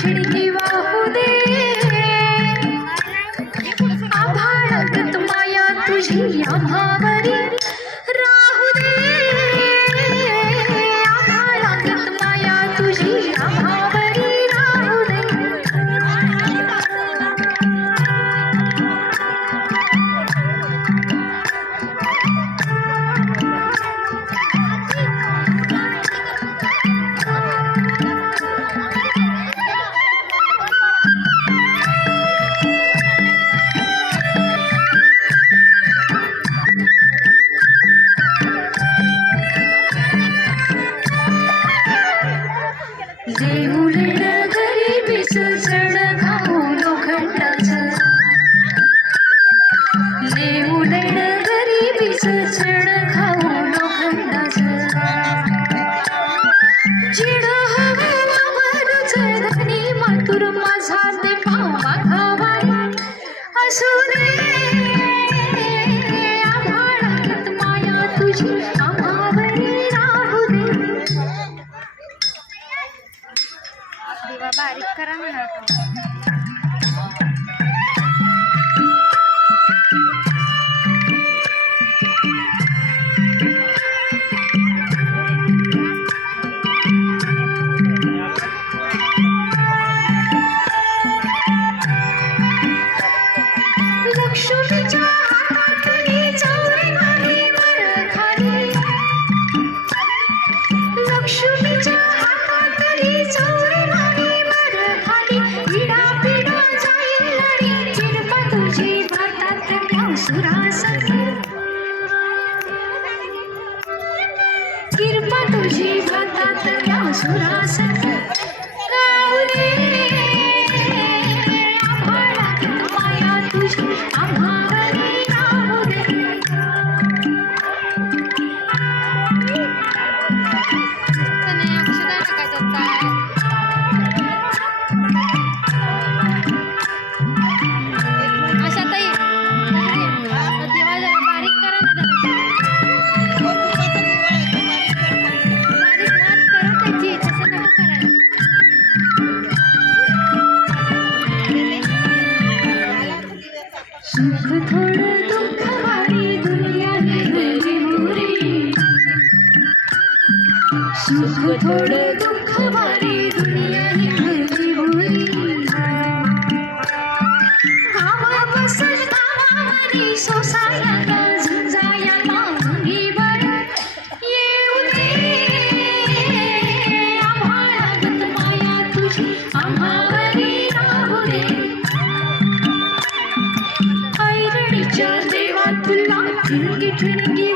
ठिणगी वाहू दे आभाळागत माया तुझी आभावरी राहू दे आभाळागत माया तुझी आभावरी राहू दे देऊळ गरिबीचं जड खाऊ लोखंडाचं देऊळ गरिबीचं जड खाऊ लोखंडाचं चिड हवावरच धनी मातुर माझा ते पावा खावाई असू दे आभाळात माया तुझी आभावरी राहू दे दिवा बारीक करा म्हणा लक्ष्मीच्या हातातली चौरंगाली वर खाली लक्ष्मीच्या हातातली चौरंगाली वर खाली पिढा पिढा जाईल लढी किरपा तुझी भारतात सुरासाठी किरपा तुझी भारतात सुरासाठी गाऊ दे आभाळात माया तुझी आभावरी राहू दे त्याने अक्षदा टाकायचं काय अशा ताई दिवा जरा बारीक करा ना बारीक वाट करा त्याची तसं नका करायला सुख थोडं दुःख वारी दुनिया ही भली मोरी सुख थोडं दुःख वारी दुनिया ही भली मोरी गावा बसल गावावरी सोसायला झुंजायला मुंगी बळ येऊ दे आभाळागत माया तुझी आभावरी राहू दे ऐरणीच्या देवा तुला ठिणगी ठिणगी